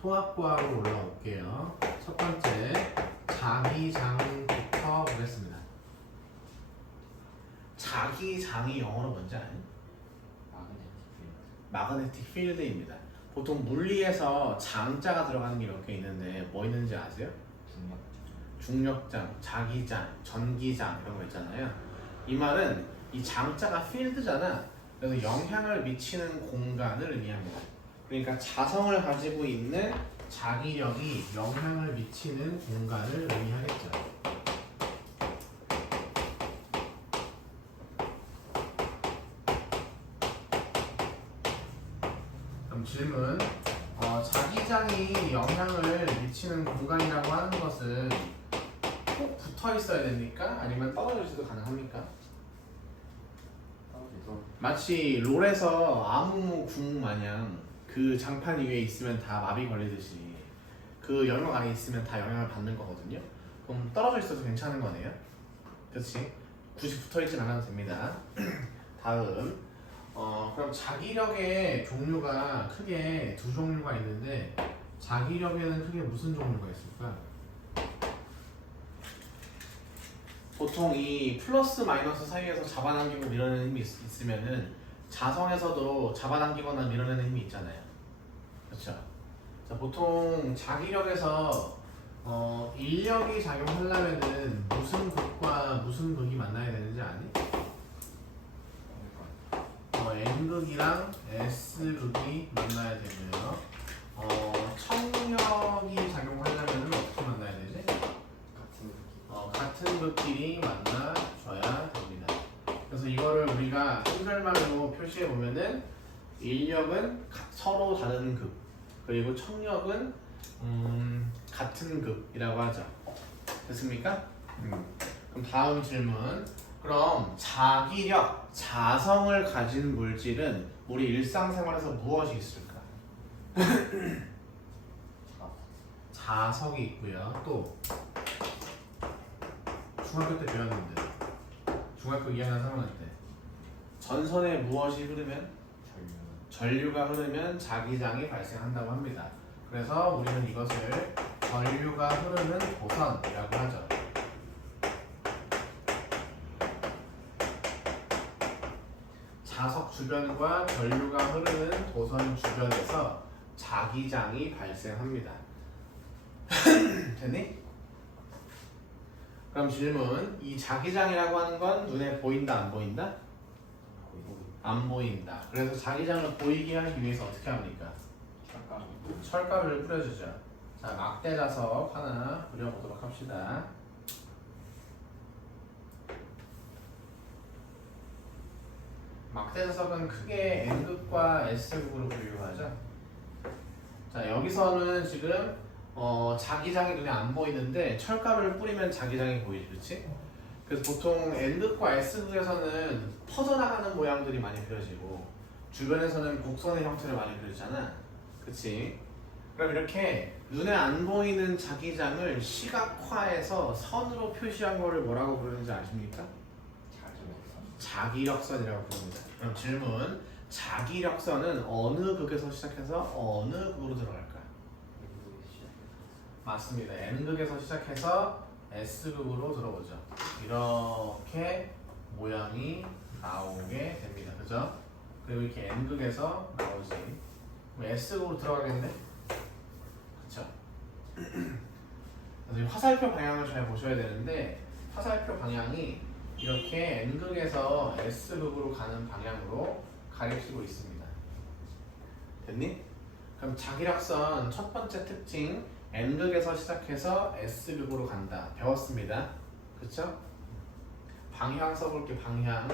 통합과로 올라올게요. 첫 번째 자기장부터 보겠습니다. 자기장이 영어로 뭔지 아니? 마그네틱 필드입니다. 보통 물리에서 장자가 들어가는 게 몇 개 있는데 뭐 있는지 아세요? 중력장, 자기장, 전기장 이런 거 있잖아요. 이 말은 이 장자가 필드잖아. 그래서 영향을 미치는 공간을 의미합니다. 그러니까 자성을 가지고 있는 자기력이 영향을 미치는 공간을 의미하겠죠. 그럼 질문. 자기장이 영향을 미치는 공간이라고 하는 것은 꼭 붙어 있어야 됩니까? 아니면 떨어져 있어도 가능합니까? 마치 롤에서 아무 궁 마냥 그 장판 위에 있으면 다 마비 걸리듯이 그 영역 안에 있으면 다 영향을 받는 거거든요. 그럼 떨어져 있어도 괜찮은 거네요. 그렇지? 굳이 붙어 있진 않아도 됩니다. 다음. 그럼 자기력의 종류가 크게 두 종류가 있는데 자기력에는 크게 무슨 종류가 있을까? 보통 이 플러스 마이너스 사이에서 잡아당기고 밀어내는 힘이 있으면은 자성에서도 잡아당기거나 밀어내는 힘이 있잖아요. 그렇죠? 자, 보통 자기력에서 인력이 작용하려면은 무슨 극과 무슨 극이 만나야 되는지 아니? N극이랑 S극이 만나야 되고요. 청력이 작용하려면 어떻게 만나야 되지? 같은 극끼리 만나줘야 됩니다. 그래서 이거를 우리가 한글말로 표시해 보면은 인력은 서로 다른 극, 그리고 청력은 같은 극이라고 하죠. 됐습니까? 그럼 다음 질문. 그럼 자기력, 자성을 가진 물질은 우리 일상생활에서 무엇이 있을까? 자석이 있고요. 또 중학교 때 배웠는데 중학교 2학년 3학년 때 전선에 무엇이 흐르면? 전류가 흐르면 자기장이 발생한다고 합니다. 그래서 우리는 이것을 전류가 흐르는 도선이라고 하죠. 자석 주변과 전류가 흐르는 도선 주변에서 자기장이 발생합니다. 됐니? 그럼 질문. 이 자기장이라고 하는 건 눈에 보인다, 안 보인다? 안 보인다. 그래서 자기장을 보이게 하기 위해서 어떻게 합니까? 철가루를 뿌려주죠. 자, 막대 자석 하나 뿌려보도록 합시다. 막대 자석은 크게 N극과 S극으로 분류하죠. 자, 여기서는 지금 자기장이 눈에 안 보이는데 철가루를 뿌리면 자기장이 보이지, 그렇지? 그래서 보통 N극과 S극에서는 퍼져나가는 모양들이 많이 그려지고 주변에서는 곡선의 형태를 많이 그리잖아, 그렇지? 그럼 이렇게 눈에 안 보이는 자기장을 시각화해서 선으로 표시한 거를 뭐라고 부르는지 아십니까? 자기력선이라고 부릅니다. 그럼 질문. 자기력선은 어느 극에서 시작해서 어느 극으로 들어갈까? 맞습니다. N극에서 시작해서 S극으로 들어오죠. 이렇게 모양이 나오게 됩니다. 그죠? 그리고 이렇게 N극에서 나오지. 그럼 S극으로 들어가겠네? 그쵸? 그래서 이 화살표 방향을 잘 보셔야 되는데 화살표 방향이 이렇게 N극에서 S극으로 가는 방향으로 가리키고 있습니다. 됐니? 그럼 자기력선 첫 번째 특징 N극에서 시작해서 S극으로 간다. 배웠습니다. 그쵸? 방향 써볼게. 방향.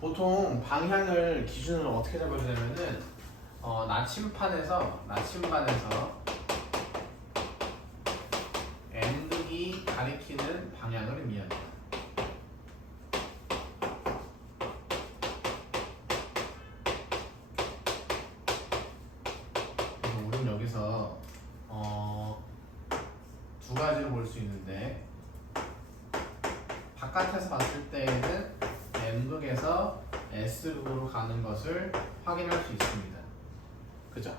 보통 방향을 기준으로 어떻게 잡아주냐면은 나침반에서 N극이 가리키는 방향을 의미합니다. 그래서 우리는 여기서 두 가지로 볼 수 있는데 바깥에서 봤을 때에는 N극에서 S극으로 가는 것을 확인할 수 있습니다. 그죠?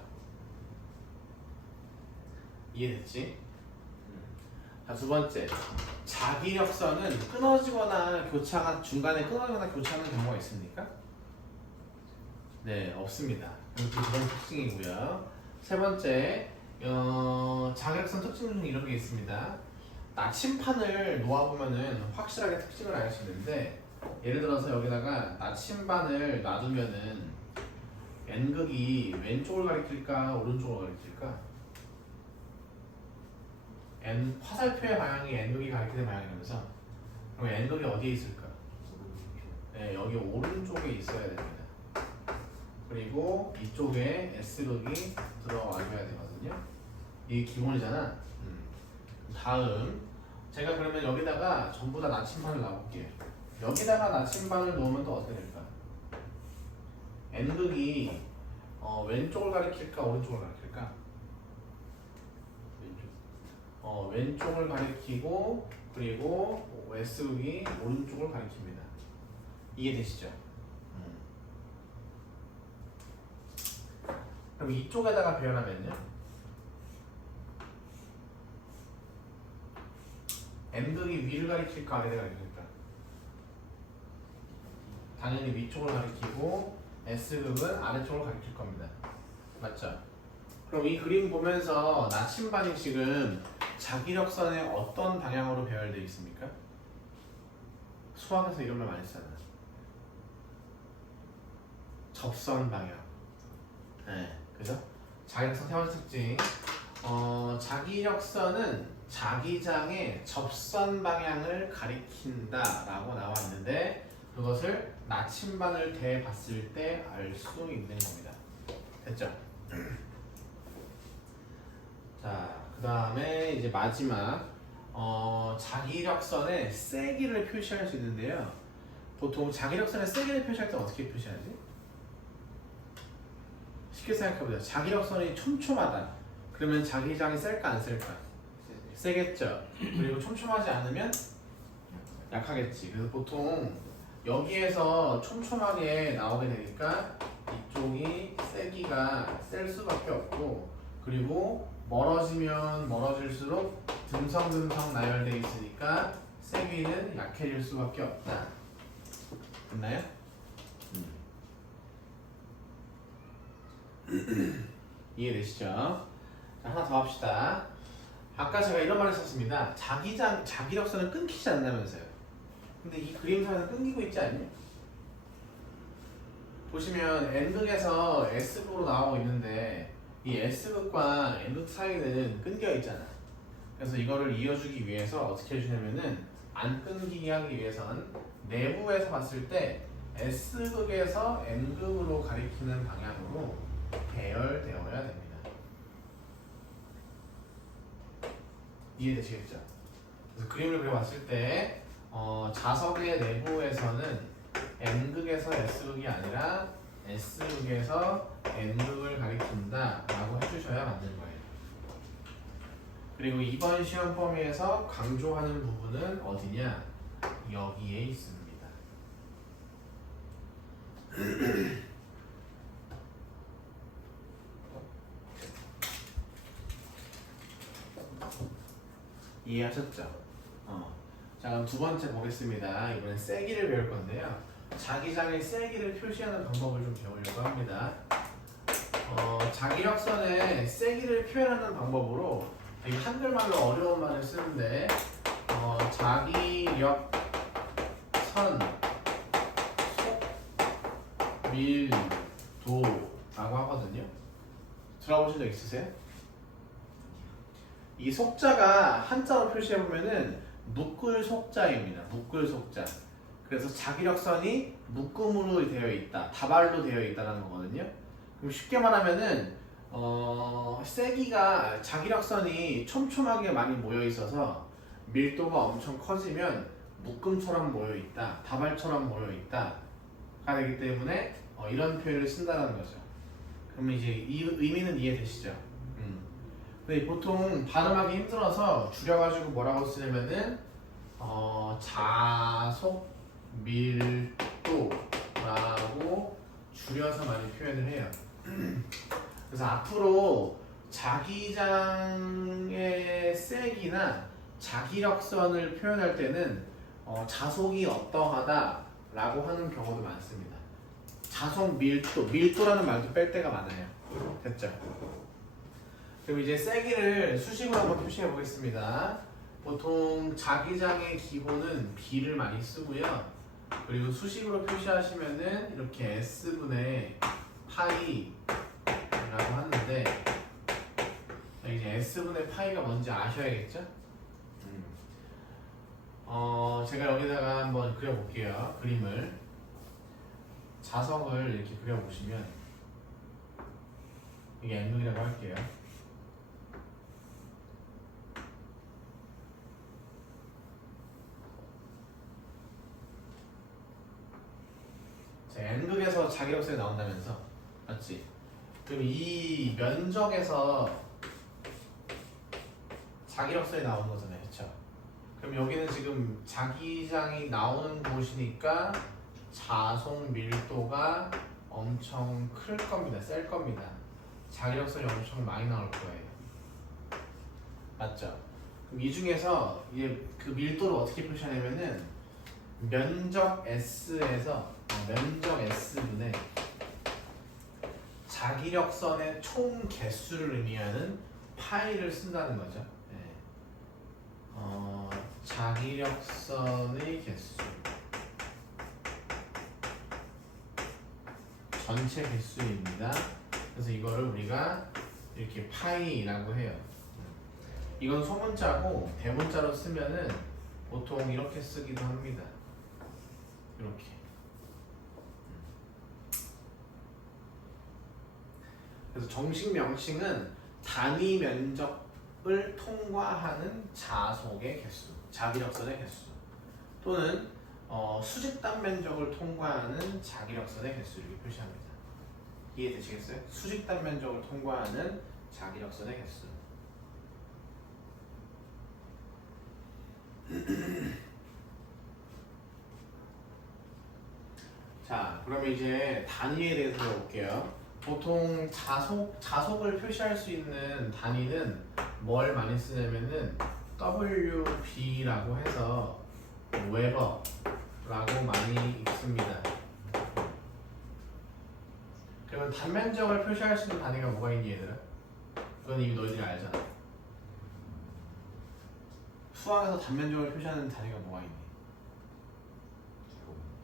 이해됐지? 자, 두 번째. 자기력선은 끊어지거나 중간에 끊어지거나 교차하는 경우가 있습니까? 네, 없습니다. 이것도 그런 특징이고요. 세 번째, 자기력선 특징 중 이런 게 있습니다. 나침판을 놓아보면은 확실하게 특징을 알 수 있는데, 예를 들어서 여기다가 나침반을 놔두면은 N극이 왼쪽을 가리킬까 오른쪽을 가리킬까? 화살표의 방향이 N극이 가리키는 방향이면서 그럼 N극이 어디에 있을까? 네, 여기 오른쪽에 있어야 됩니다. 그리고 이쪽에 S극이 들어와줘야 되거든요. 이게 기본이잖아. 다음 제가 그러면 여기다가 전부 다 나침반을 놔볼게요. 여기다가 나침반을 놓으면 또 어떻게 될까? N극이 왼쪽을 가리킬까 오른쪽을 가리킬까? 왼쪽을 가리키고 그리고 S극이 오른쪽을 가리킵니다. 이해되시죠? 그럼 이쪽에다가 배열하면요? N극이 위를 가리킬까 아래를 가리킬까? 당연히 위쪽을 가리키고 S극은 아래쪽을 가리킬 겁니다. 맞죠? 그럼 이 그림 보면서 나침반이 지금 자기력선의 어떤 방향으로 배열되어 있습니까? 수학에서 이런 말 많이 쓰잖아. 접선 방향. 네, 그죠? 자기력선 세 번째 특징. 자기력선은 자기장의 접선 방향을 가리킨다라고 나와 있는데 그것을 나침반을 대봤을 때 알 수 있는 겁니다. 됐죠? 자, 그 다음에 이제 마지막 자기력선의 세기를 표시할 수 있는데요. 보통 자기력선의 세기를 표시할 때 어떻게 표시하지? 쉽게 생각해보자. 자기력선이 촘촘하다. 그러면 자기장이 셀까 안 셀까? 세겠죠. 그리고 촘촘하지 않으면 약하겠지. 그래서 보통 여기에서 촘촘하게 나오게 되니까 이쪽이 세기가 셀 수밖에 없고 그리고 멀어지면 멀어질수록 듬성듬성 나열되어 있으니까 세기는 약해질 수밖에 없다. 됐나요? 이해되시죠? 자, 하나 더 합시다. 아까 제가 이런 말을 썼습니다. 자기력선은 끊기지 않는다면서요. 근데 이 그림상에서 끊기고 있지 않니? 보시면 N극에서 S극으로 나오고 있는데 이 S극과 N극 사이는 끊겨 있잖아. 그래서 이거를 이어주기 위해서 어떻게 해주냐면은 안 끊기게 하기 위해선 내부에서 봤을 때 S극에서 N극으로 가리키는 방향으로 배열되어야 됩니다. 이해되시겠죠? 그래서 그림을 그려봤을 때 자석의 내부에서는 N극에서 S극이 아니라 S극에서 N극을 가리킨다 라고 해주셔야 맞는 거예요. 그리고 이번 시험 범위에서 강조하는 부분은 어디냐? 여기에 있습니다. 이해하셨죠? 자, 그럼 두 번째 보겠습니다. 이번엔 세기를 배울 건데요. 자기장의 세기를 표시하는 방법을 좀 배우려고 합니다. 자기력선의 세기를 표현하는 방법으로 이 한글말로 어려운 말을 쓰는데 자기력선 속밀도라고 하거든요. 들어보신 적 있으세요? 이 속자가 한자로 표시해보면은 묶을 속자입니다. 묶을 속자. 그래서 자기력선이 묶음으로 되어 있다, 다발로 되어 있다는 거거든요. 그럼 쉽게 말하면은 세기가 자기력선이 촘촘하게 많이 모여 있어서 밀도가 엄청 커지면 묶음처럼 모여 있다, 다발처럼 모여 있다가 되기 때문에 이런 표현을 쓴다는 거죠. 그러면 이제 이 의미는 이해되시죠? 근데 보통 발음하기 힘들어서 줄여가지고 뭐라고 쓰냐면은 자속 밀도라고 줄여서 많이 표현을 해요. 그래서 앞으로 자기장의 색이나 자기력선을 표현할 때는 자속이 어떠하다라고 하는 경우도 많습니다. 자속 밀도라는 말도 뺄 때가 많아요. 됐죠? 그럼 이제 세기를 수식으로 한번 표시해 보겠습니다. 보통 자기장의 기본은 B를 많이 쓰고요. 그리고 수식으로 표시하시면은 이렇게 S분의 파이라고 하는데, 이제 S분의 파이가 뭔지 아셔야겠죠? 제가 여기다가 한번 그려볼게요. 그림을. 자석을 이렇게 그려보시면, 이게 N극이라고 할게요. 자, N극에서 자기력선이 나온다면서? 맞지? 그럼 이 면적에서 자기력선이 나오는 거잖아요. 그쵸? 그럼 여기는 지금 자기장이 나오는 곳이니까 자속 밀도가 엄청 클 겁니다. 셀 겁니다. 자기력선이 엄청 많이 나올 거예요. 맞죠? 그럼 이 중에서 이제 그 밀도를 어떻게 표시하냐면은 면적 S에서 면적 S분의 자기력선의 총 개수를 의미하는 파이를 쓴다는 거죠. 네. 자기력선의 개수, 전체 개수입니다. 그래서 이거를 우리가 이렇게 파이라고 해요. 이건 소문자고 대문자로 쓰면은 보통 이렇게 쓰기도 합니다. 이렇게. 그래서 정식 명칭은 단위 면적을 통과하는 자속의 개수, 자기력선의 개수, 또는 수직 단면적을 통과하는 자기력선의 개수 이렇게 표시합니다. 이해되시겠어요? 수직 단면적을 통과하는 자기력선의 개수. 자, 그러면 이제 단위에 대해서 배워볼게요. 보통 자속을 표시할 수 있는 단위는 뭘 많이 쓰냐면은 WB라고 해서 웨버라고 많이 읽습니다. 그러면 단면적을 표시할 수 있는 단위가 뭐가 있니 얘들아? 그건 이미 너희들이 알잖아. 수학에서 단면적을 표시하는 단위가 뭐가 있니?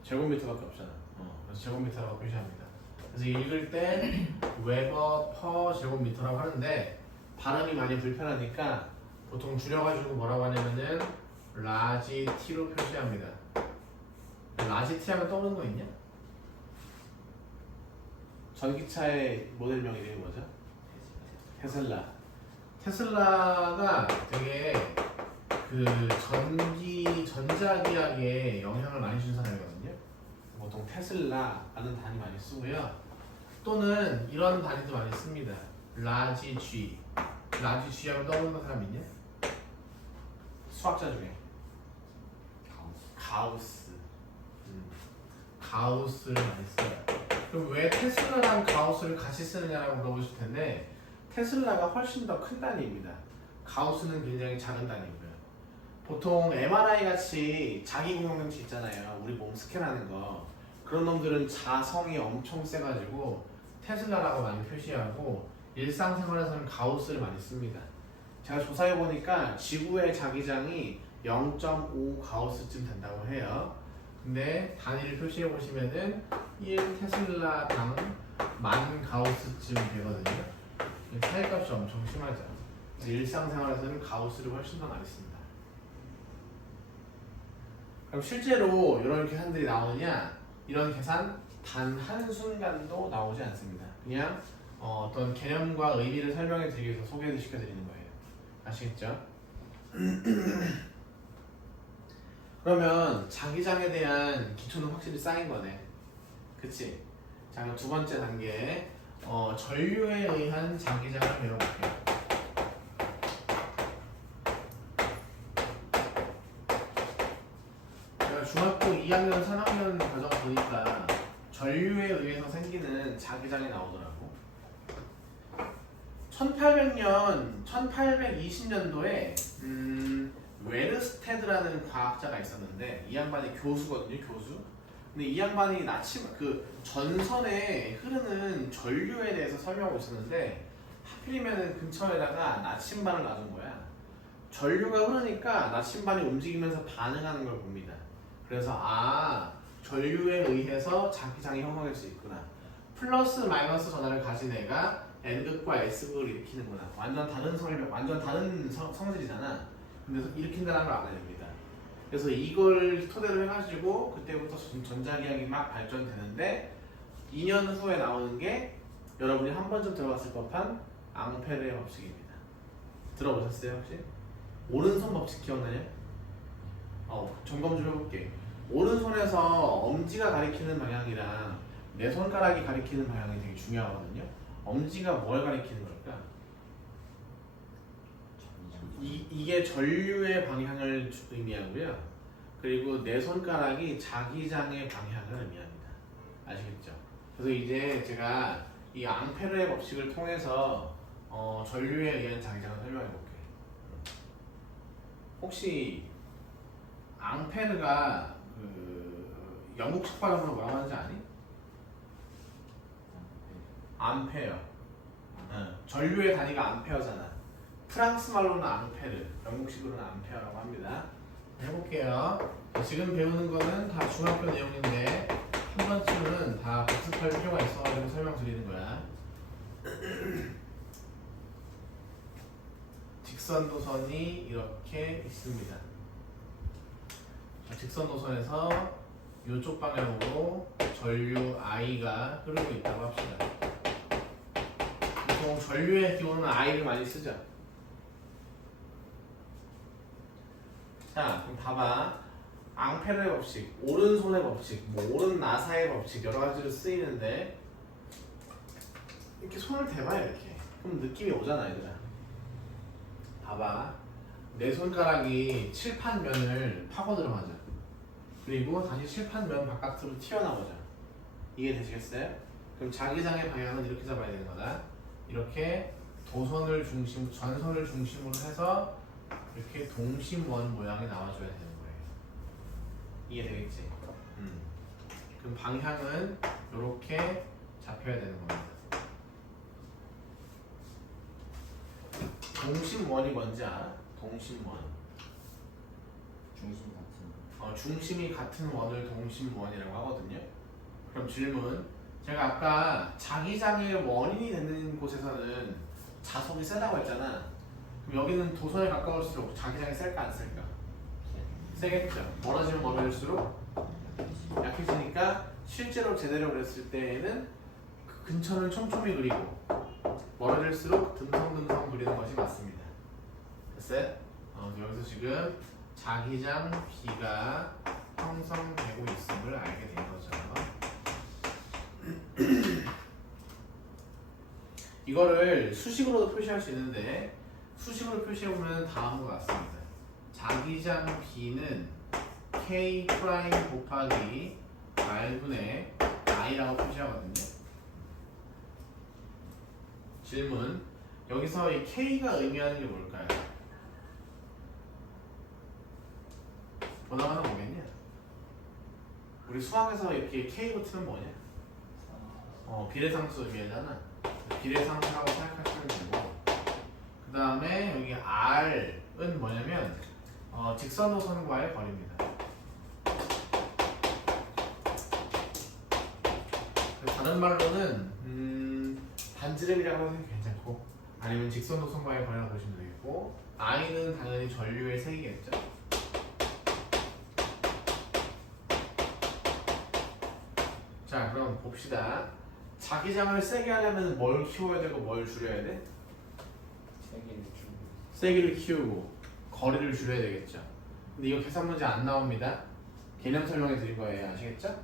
제곱미터밖에 없잖아. 그래서 제곱미터라고 표시합니다. 그래서 읽을 때 웨버 퍼 제곱미터라고 하는데 발음이 많이 불편하니까 보통 줄여가지고 뭐라고 하냐면은 라지 T로 표시합니다. 라지 T 하면 떠오르는 거 있냐? 전기차의 모델명 이름이 뭐죠? 테슬라. 테슬라가 되게 그 전자기학에 영향을 많이 준 사람이거든요. 보통 테슬라라는 단위 많이 쓰고요. 또는 이런 단위도 많이 씁니다. 라지 G. 라지 G 하면 떠오르는 사람 있냐? 수학자 중에 가우스. 가우스를 많이 써요. 그럼 왜 테슬라랑 가우스를 같이 쓰느냐라고 물어보실 텐데, 테슬라가 훨씬 더 큰 단위입니다. 가우스는 굉장히 작은 단위고요. 보통 MRI 같이 자기공명장치 있잖아요. 우리 몸 스캔하는 거. 그런 놈들은 자성이 엄청 세가지고 테슬라라고 많이 표시하고, 일상생활에서는 가우스를 많이 씁니다. 제가 조사해보니까 지구의 자기장이 0.5 가우스쯤 된다고 해요. 근데 단위를 표시해보시면은 1 테슬라당 10,000 가우스쯤 되거든요. 차이값이 엄청 심하죠. 그래서 일상생활에서는 가우스를 훨씬 더 많이 씁니다. 그럼 실제로 이런 계산들이 나오느냐? 이런 계산 단 한순간도 나오지 않습니다. 그냥 어떤 개념과 의미를 설명해 드리기 위해서 소개를 시켜드리는 거예요. 아시겠죠? 그러면 자기장에 대한 기초는 확실히 쌓인 거네. 그치? 자, 그럼 두 번째 단계, 전류에 의한 자기장을 배워볼게요. 제가 중학교 2학년, 3학년 과정 보니까 전류에 의해서 생기는 자기장이 나오더라고. 1820년도에 웨르스테드라는 과학자가 있었는데 이 양반이 교수거든요, 교수. 근데 이 양반이 그 전선에 흐르는 전류에 대해서 설명하고 있었는데 하필이면 근처에다가 나침반을 놔둔 거야. 전류가 흐르니까 나침반이 움직이면서 반응하는 걸 봅니다. 그래서 전류에 의해서 자기장이 형성될 수 있구나. 플러스 마이너스 전하를 가진 애가 N극과 S극을 일으키는구나. 완전 다른 성질이잖아. 근데 일으킨다는 걸 알아야 됩니다. 그래서 이걸 토대로 해가지고 그때부터 전자기학이 막 발전되는데 2년 후에 나오는 게 여러분이 한 번쯤 들어봤을 법한 앙페르의 법칙입니다. 들어보셨어요 혹시? 오른손 법칙 기억나요? 점검 좀 해볼게. 오른손에서 엄지가 가리키는 방향이랑 내 손가락이 가리키는 방향이 되게 중요하거든요. 엄지가 뭘 가리키는 걸까? 이게 전류의 방향을 의미하고요. 그리고 내 손가락이 자기장의 방향을 의미합니다. 아시겠죠? 그래서 이제 제가 이 앙페르의 법칙을 통해서 전류에 의한 자기장을 설명해 볼게요. 혹시 앙페르가 영국 식발음으로 뭐라고 하는지 아니? 암페어. 전류의 단위가 암페어잖아. 프랑스 말로는 앙페르, 영국식으로는 암페어라고 합니다. 해볼게요. 지금 배우는 거는 다 중학교 내용인데 한 번쯤은 다 복습할 필요가 있어가지고 설명드리는 거야. 직선 노선이 이렇게 있습니다. 직선 노선에서 이쪽 방향으로 전류 I가 흐르고 있다고 합시다. 보통 전류의 기호는 I를 많이 쓰죠. 자, 그럼 봐봐. 앙페르의 법칙, 오른손의 법칙, 오른 나사의 법칙 여러 가지로 쓰이는데 이렇게 손을 대봐 이렇게. 그럼 느낌이 오잖아, 얘들아. 봐봐. 내 손가락이 칠판면을 파고 들어가자. 그리고 다시 칠판면 바깥으로 튀어나오자. 이해되시겠어요? 그럼 자기장의 방향은 이렇게 잡아야 되는 거다. 이렇게 전선을 중심으로 해서 이렇게 동심원 모양이 나와줘야 되는 거예요. 이해되겠지? 그럼 방향은 이렇게 잡혀야 되는 겁니다. 동심원이 뭔지 알아? 동심원. 중심 같은. 중심이 같은 원을 동심원이라고 하거든요. 그럼 질문. 제가 아까 자기장의 원인이 되는 곳에서는 자속이 세다고 했잖아. 그럼 여기는 도선에 가까울수록 자기장이 셀까 안 셀까? 세겠죠. 멀어지면 멀어질수록 약해지니까 실제로 제대로 그렸을 때에는 그 근처는 촘촘히 그리고 멀어질수록 듬성듬성 그리는 것이 맞습니다. 됐어요? 여기서 지금 자기장 B가 형성되고 있음을 알게 된 거죠. 이거를 수식으로도 표시할 수 있는데 수식으로 표시해보면 다음과 같습니다. 자기장 B는 K 프라임 곱하기 R분의 I라고 표시하거든요. 질문. 여기서 이 K가 의미하는 게 뭘까요? 번호가 뭐겠냐? 우리 수학에서 이렇게 K 붙으면 뭐냐? 비례상수 의미하잖아. 비례상수라고 생각하시면 되고, 그 다음에 여기 R은 뭐냐면 직선노선과의 거리입니다. 다른 말로는 반지름이라고 해도 괜찮고, 아니면 직선노선과의 거리라고 보시면 되겠고, I는 당연히 전류의 세기겠죠. 자, 그럼 봅시다. 자기장을 세게 하려면 뭘 키워야 되고 뭘 줄여야 돼? 세기를 키우고 거리를 줄여야 되겠죠. 근데 이거 계산 문제 안 나옵니다. 개념 설명해 드릴 거예요. 아시겠죠?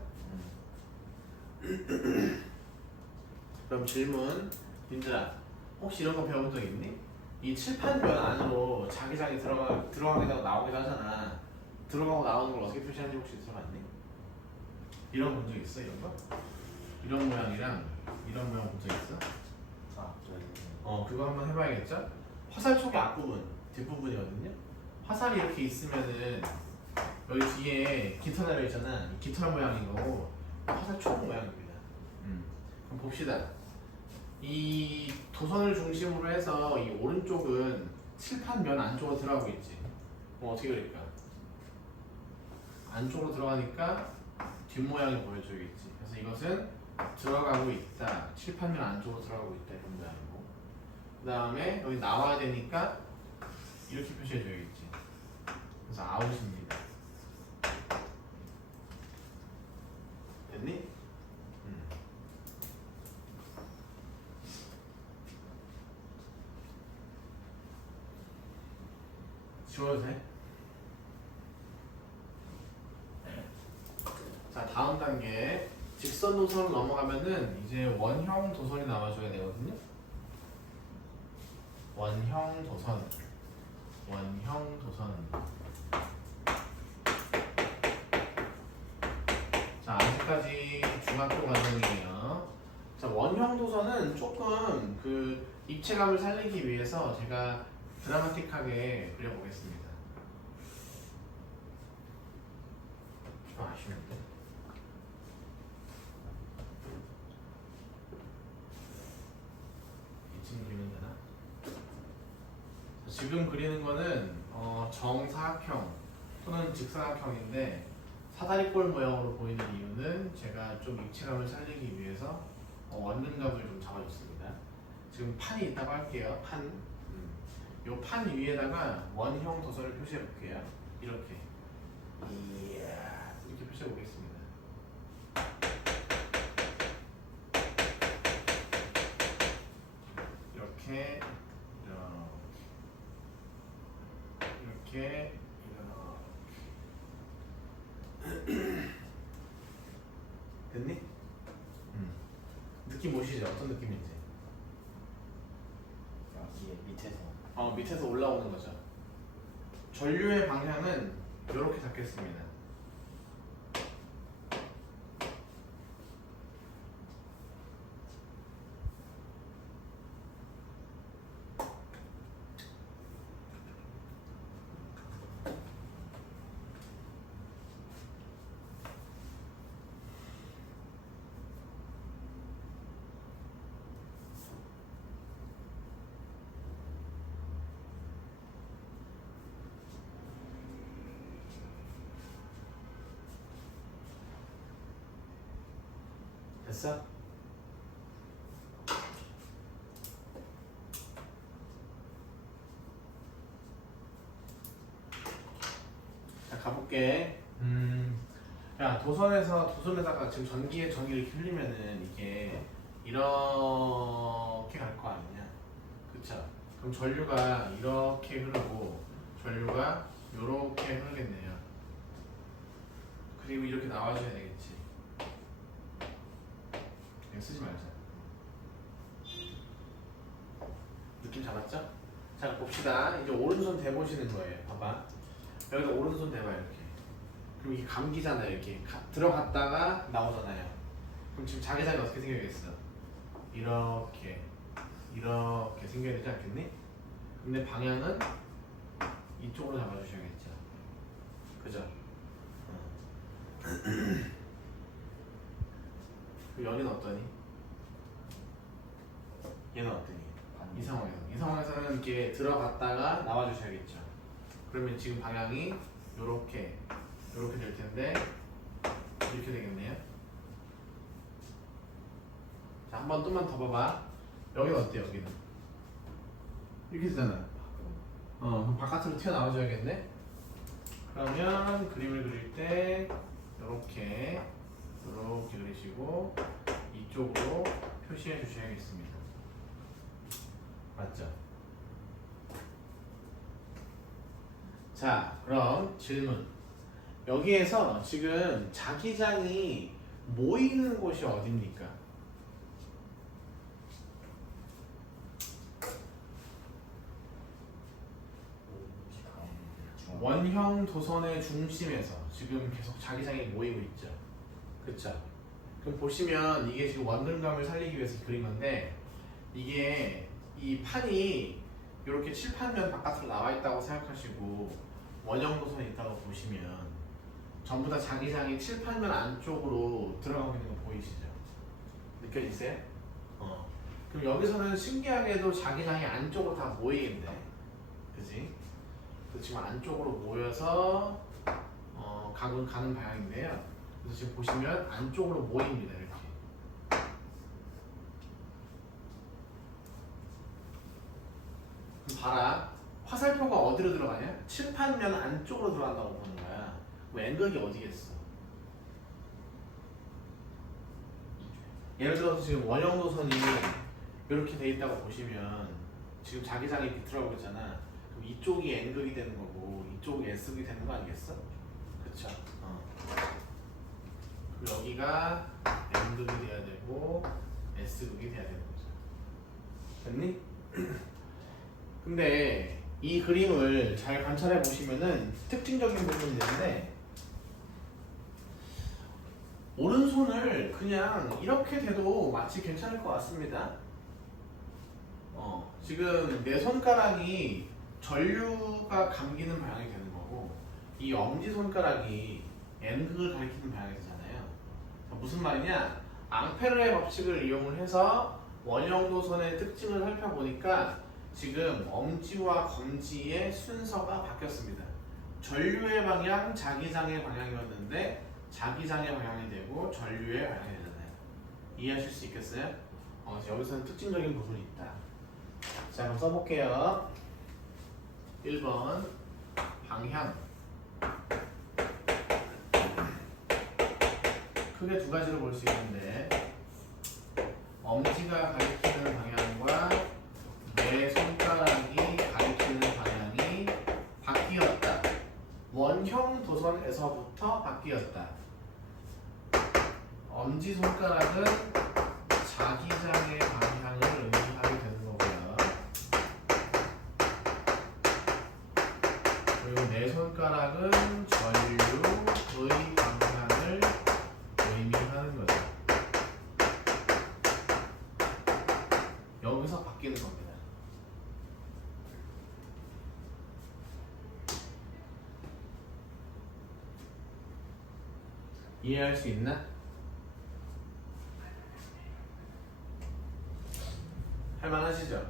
그럼 질문. 민들아, 혹시 이런 거 배운 적 있니? 이 칠판면 안으로 자기장이 들어가기도 하고 나오기도 하잖아. 들어가고 나오는 걸 어떻게 표시하는지 혹시 들어봤니? 이런 본 적 있어? 이런 거? 이런 모양이랑 이런 모양 본 적 있어? 그거 한번 해봐야겠죠? 화살촉의 앞부분, 뒷부분이거든요. 화살이 이렇게 있으면은 여기 뒤에 깃털 달려 있잖아. 이 깃털 모양인 거고 화살촉 모양입니다. 그럼 봅시다. 이 도선을 중심으로 해서 이 오른쪽은 칠판 면 안쪽으로 들어가고 있지. 그럼 어떻게 그릴까? 안쪽으로 들어가니까 뒷모양이 보여주겠지. 그래서 이것은 들어가고 있다. 칠판면 안쪽으로 들어가고 있다. 이런 모양이고. 그 다음에 여기 나와야 되니까 이렇게 표시해줘야겠지. 그래서 아웃입니다. 됐니? 지워도 돼? 자, 다음 단계 직선 도선을 넘어가면은 이제 원형 도선이 나와줘야 되거든요. 원형 도선. 자, 아직까지 중학교 과정이에요. 자, 원형 도선은 조금 그 입체감을 살리기 위해서 제가 드라마틱하게 그려보겠습니다. 좀 아쉬운데. 이쯤 그리면 되나? 자, 지금 그리는 거는 정사각형 또는 직사각형인데 사다리꼴 모양으로 보이는 이유는 제가 좀 입체감을 살리기 위해서 원근각을 좀 잡아줬습니다. 지금 판이 있다고 할게요. 판. 요 판 위에다가 원형 도선을 표시해 볼게요. 이렇게. 이렇게 표시해 보겠습니다. 이렇게 됐니? 느낌 오시죠? 어떤 느낌인지? 여기 밑에서 밑에서 올라오는 거죠. 전류의 방향은 이렇게 잡겠습니다. 됐어? 자, 가볼게. 야, 도선에다가 지금 전기를 이렇게 흘리면은 이게 이렇게 갈 거 아니냐? 그쵸? 그럼 전류가 이렇게 흐르고 전류가 이렇게 흐르겠네요. 그리고 이렇게 나와줘야 되겠지. 그냥 쓰지 말자. 느낌 잡았죠? 자, 봅시다. 이제 오른손 대보시는 거예요. 봐봐. 여기다 오른손 대봐 이렇게. 그럼 이게 감기잖아요. 이렇게 들어갔다가 나오잖아요. 그럼 지금 자기장이 어떻게 생겨야겠어? 이렇게 생겨야 되지 않겠니? 근데 방향은 이쪽으로 잡아주셔야겠죠. 그죠? 그 여기는 어떠니? 얘는 어떠니? 이 상황에서는 이렇게 들어갔다가 나와주셔야겠죠. 그러면 지금 방향이 요렇게 될 텐데 이렇게 되겠네요. 자, 한 번 좀만 더 봐봐. 여기는 어때? 여기는 이렇게 되잖아. 그럼 바깥으로 튀어나와줘야겠네. 그러면 그림을 그릴 때 이렇게 그리시고 이쪽으로 표시해 주셔야겠습니다. 맞죠? 자, 그럼 질문. 여기에서 지금 자기장이 모이는 곳이 어디입니까? 원형 도선의 중심에서 지금 계속 자기장이 모이고 있죠. 그쵸? 그럼 보시면 이게 지금 원근감을 살리기 위해서 그린 건데 이게 이 판이 이렇게 칠판면 바깥으로 나와 있다고 생각하시고 원형 도선이 있다고 보시면 전부 다 자기장이 칠판면 안쪽으로 들어가고 있는 거 보이시죠? 느껴지세요? 그럼 여기서는 신기하게도 자기장이 안쪽으로 다 모이겠네. 그지? 그래서 지금 안쪽으로 모여서 각은 가는 방향인데요. 그래서 지금 보시면 안쪽으로 모입니다. 이렇게. 그럼 봐라. 화살표가 어디로 들어가냐? 칠판면 안쪽으로 들어간다고 보는 거야. 그럼 N극이 어디겠어? 예를 들어서 지금 원형 도선이 이렇게 돼 있다고 보시면 지금 자기장이 비틀어가고 있잖아. 그럼 이쪽이 N극이 되는 거고 이쪽이 S극이 되는 거 아니겠어? 그쵸? 그리고 여기가 N극이 돼야 되고 S극이 돼야 되는 거죠. 됐니? 근데 이 그림을 잘 관찰해 보시면은 특징적인 부분이 있는데 오른손을 그냥 이렇게 돼도 마치 괜찮을 것 같습니다. 지금 내 손가락이 전류가 감기는 방향이 되는 거고 이 엄지손가락이 N극을 가리키는 방향이 되잖아요. 무슨 말이냐? 앙페르의 법칙을 이용을 해서 원형도선의 특징을 살펴보니까 지금 엄지와 검지의 순서가 바뀌었습니다. 전류의 방향, 자기장의 방향이었는데 자기장의 방향이 되고 전류의 방향이 되잖아요. 이해하실 수 있겠어요? 여기서는 특징적인 부분이 있다. 자, 한번 써볼게요. 1번 방향 크게 두 가지로 볼 수 있는데 엄지가 가리키는 방향과 내 손가락이 가리키는 방향이 바뀌었다. 원형 도선에서부터 바뀌었다. 엄지손가락은 자기장의 방향을 의미하게 되는 거고요. 그리고 내 손가락은 전류의 방향을 의미하는 거죠. 여기서 바뀌는 겁니다. 이해할 수 있나? 할만하시죠?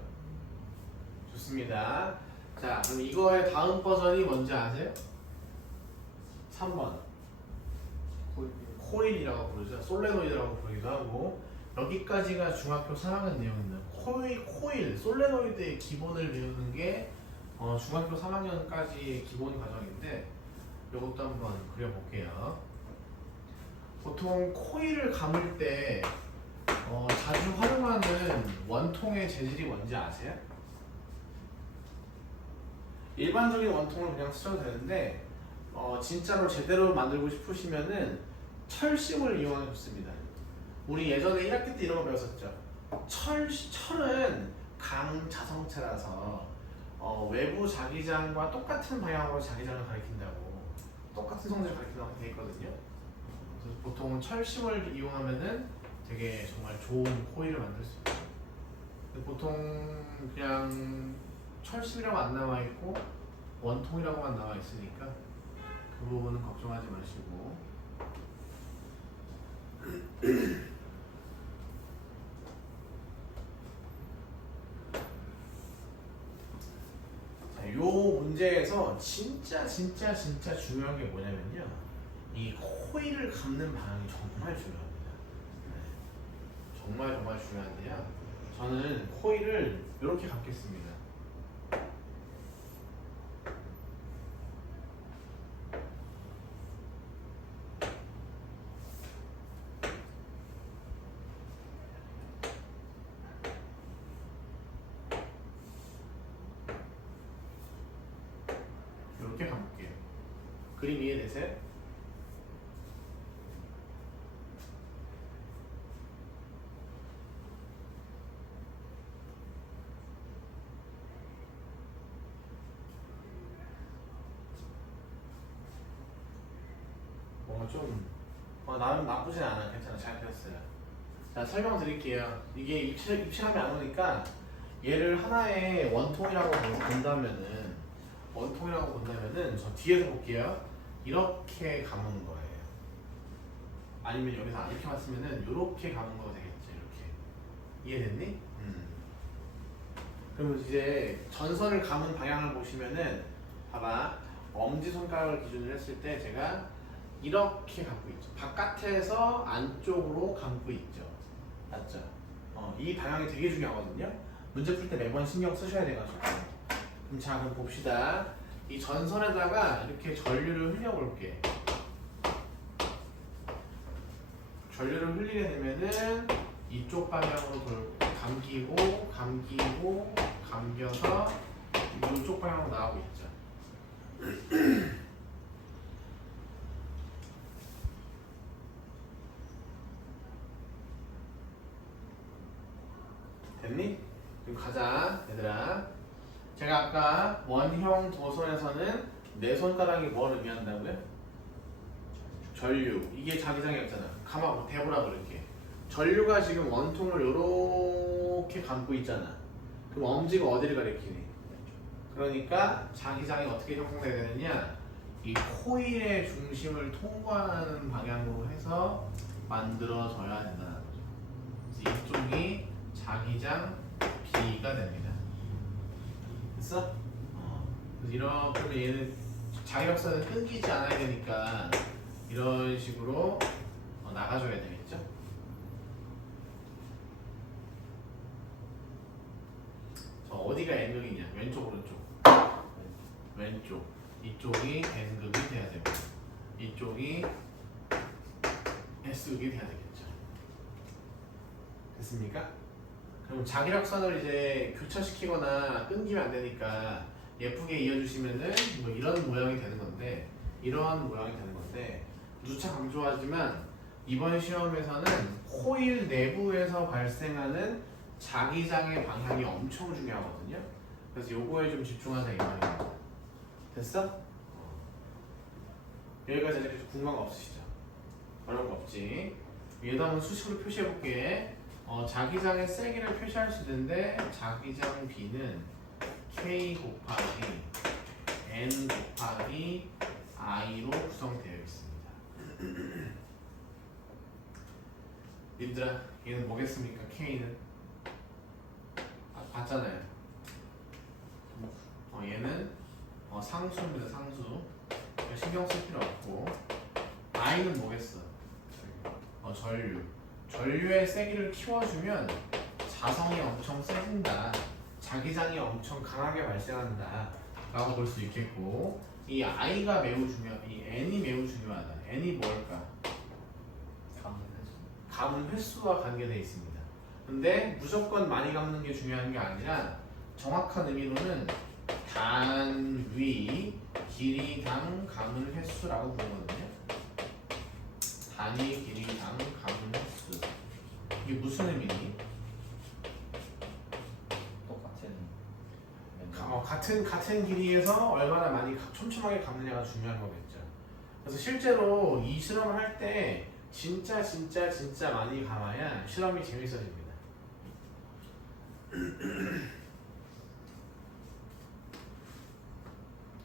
좋습니다. 자, 그럼 이거의 다음 버전이 뭔지 아세요? 3번 코일이라고 부르죠. 솔레노이드라고 부르기도 하고 여기까지가 중학교 3학년 내용입니다. 코일, 솔레노이드의 기본을 배우는 게 중학교 3학년까지의 기본 과정인데 이것도 한번 그려볼게요. 보통 코일을 감을 때 자주 활용하는 원통의 재질이 뭔지 아세요? 일반적인 원통을 그냥 쓰셔도 되는데 진짜로 제대로 만들고 싶으시면은 철심을 이용하면 좋습니다. 우리 예전에 1학기 때 이런 거 배웠었죠. 철은 강자성체라서 외부 자기장과 똑같은 방향으로 자기장을 가리킨다고 똑같은 성질을 가리킨다고 되어 있거든요. 그래서 보통 철심을 이용하면은 되게 정말 좋은 코일을 만들 수 있어요. 보통 그냥 철심이라고 안 나와 있고 원통이라고만 나와 있으니까 그 부분은 걱정하지 마시고. 자, 요 문제에서 진짜 중요한 게 뭐냐면요, 이 코일을 감는 방향이 정말 중요합니다. 정말 중요한데요. 저는 코일을 이렇게 감겠습니다. 이렇게 감을게요. 그림 이해되세요? 뭔가 좀 나는 나쁘진 않아. 괜찮아. 잘 폈어요. 자, 설명드릴게요. 이게 입체감이 안 오니까 얘를 하나의 원통이라고 본다면은 저 뒤에서 볼게요. 이렇게 감은 거예요. 아니면 여기서 이렇게 봤으면은 이렇게 감은 거 되겠지. 이렇게. 이해됐니? 그러면 이제 전선을 감은 방향을 보시면은 봐봐. 엄지손가락을 기준으로 했을 때 제가 이렇게 감고 있죠. 바깥에서 안쪽으로 감고 있죠. 맞죠? 이 방향이 되게 중요하거든요. 문제 풀 때 매번 신경 쓰셔야 돼가지고. 그럼 봅시다. 이 전선에다가 이렇게 전류를 흘려볼게. 전류를 흘리게 되면은 이쪽 방향으로 감기고 감겨서 이쪽 방향으로 나가고 있죠. 됐니? 그럼 가자, 얘들아. 제가 아까 원형 도선에서는 내 손가락이 뭘 의미한다고요? 전류. 이게 자기장이었잖아. 대보라고 이렇게. 전류가 지금 원통을 이렇게 감고 있잖아. 그럼 엄지가 어디를 가리키니? 그러니까 자기장이 어떻게 형성돼야 되느냐? 이 코일의 중심을 통과하는 방향으로 해서 만들어져야 된다는 거죠. 그래서 이쪽이 자기장 B가 됩니다. 됐어? 그래서 그러면 얘는 자기력선은 끊기지 않아야 되니까 이런 식으로 나가줘야 되겠죠? 어디가 N극이냐? 왼쪽 오른쪽? 왼쪽. 이쪽이 N극이 돼야 되고 이쪽이 S극이 돼야 되겠죠. 됐습니까? 그럼 자기력선을 이제 교차시키거나 끊기면 안 되니까 예쁘게 이어주시면은 뭐 이런 모양이 되는 건데 누차 강조하지만 이번 시험에서는 코일 내부에서 발생하는 자기장의 방향이 엄청 중요하거든요. 그래서 요거에 좀 집중하자 이 말입니다. 됐어? 여기까지 이렇게 궁금한 거 없으시죠? 어려운 거 없지? 위에다 한번 수식으로 표시해 볼게. 자기장의 세기를 표시할 수 있는데 자기장 B는 K 곱하기 N 곱하기 I로 구성되어 있습니다. 님들아, 얘는 뭐겠습니까? K는 봤잖아요. 얘는 상수입니다. 상수. 신경 쓸 필요 없고. I는 뭐겠어? 전류. 전류의 세기를 키워주면 자성이 엄청 세진다. 자기장이 엄청 강하게 발생한다. 라고 볼 수 있겠고, 이 I가 이 N이 매우 중요하다. N이 뭘까? 감은 횟수와 관계되어 있습니다. 근데 무조건 많이 감는 게 중요한 게 아니라 정확한 의미로는 단위 길이당 감은 횟수라고 부르거든요. 단위 길이당 감은 횟수. 이게 무슨 의미니? 같은 길이에서 얼마나 많이 촘촘하게 감느냐가 중요한 거겠죠. 그래서 실제로 이 실험을 할 때 진짜 많이 감아야 실험이 재밌어집니다.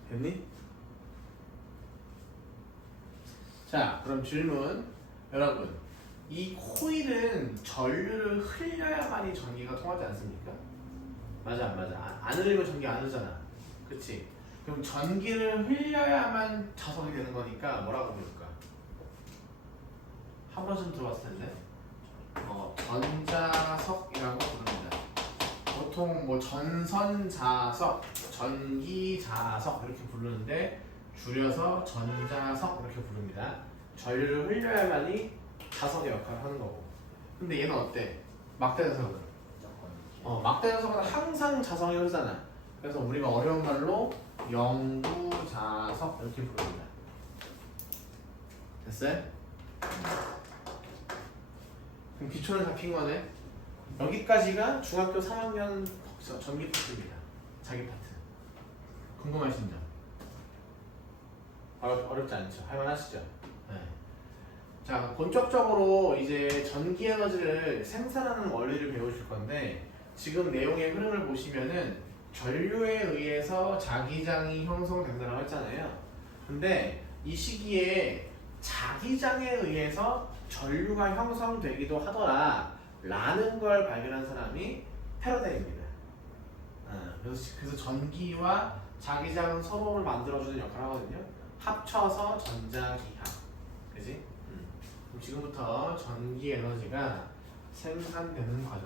됐니? 자, 그럼 질문. 여러분, 이 코일은 전류를 흘려야만이 전기가 통하지 않습니까? 맞아 안 맞아? 안 흘리면 전기 안 흐르잖아. 그치? 그럼 전기를 흘려야만 자석이 되는 거니까 뭐라고 부를까? 한 번쯤 들어봤을 텐데 전자석이라고 부릅니다. 보통 뭐 전선자석, 전기자석 이렇게 부르는데 줄여서 전자석 이렇게 부릅니다. 전류를 흘려야만이 자석의 역할을 하는 거고. 근데 얘는 어때? 막대자석은? 막대자석은 항상 자성이 흐르잖아. 그래서 우리가 어려운 말로 영구자석 이렇게 부릅니다. 됐어요? 그럼 기초는 잡힌 거네. 여기까지가 중학교 3학년 전기 파트입니다. 자기 파트. 궁금하신 점? 어렵지 않죠? 할만하시죠? 네. 자, 본격적으로 이제 전기 에너지를 생산하는 원리를 배우실 건데 지금 내용의 흐름을 보시면은 전류에 의해서 자기장이 형성된다고 했잖아요. 근데 이 시기에 자기장에 의해서 전류가 형성되기도 하더라 라는 걸 발견한 사람이 패러데이입니다. 그래서 전기와 자기장은 서로를 만들어주는 역할을 하거든요. 합쳐서 전자기하. 그지? 그럼 지금부터 전기 에너지가 생산되는 과정.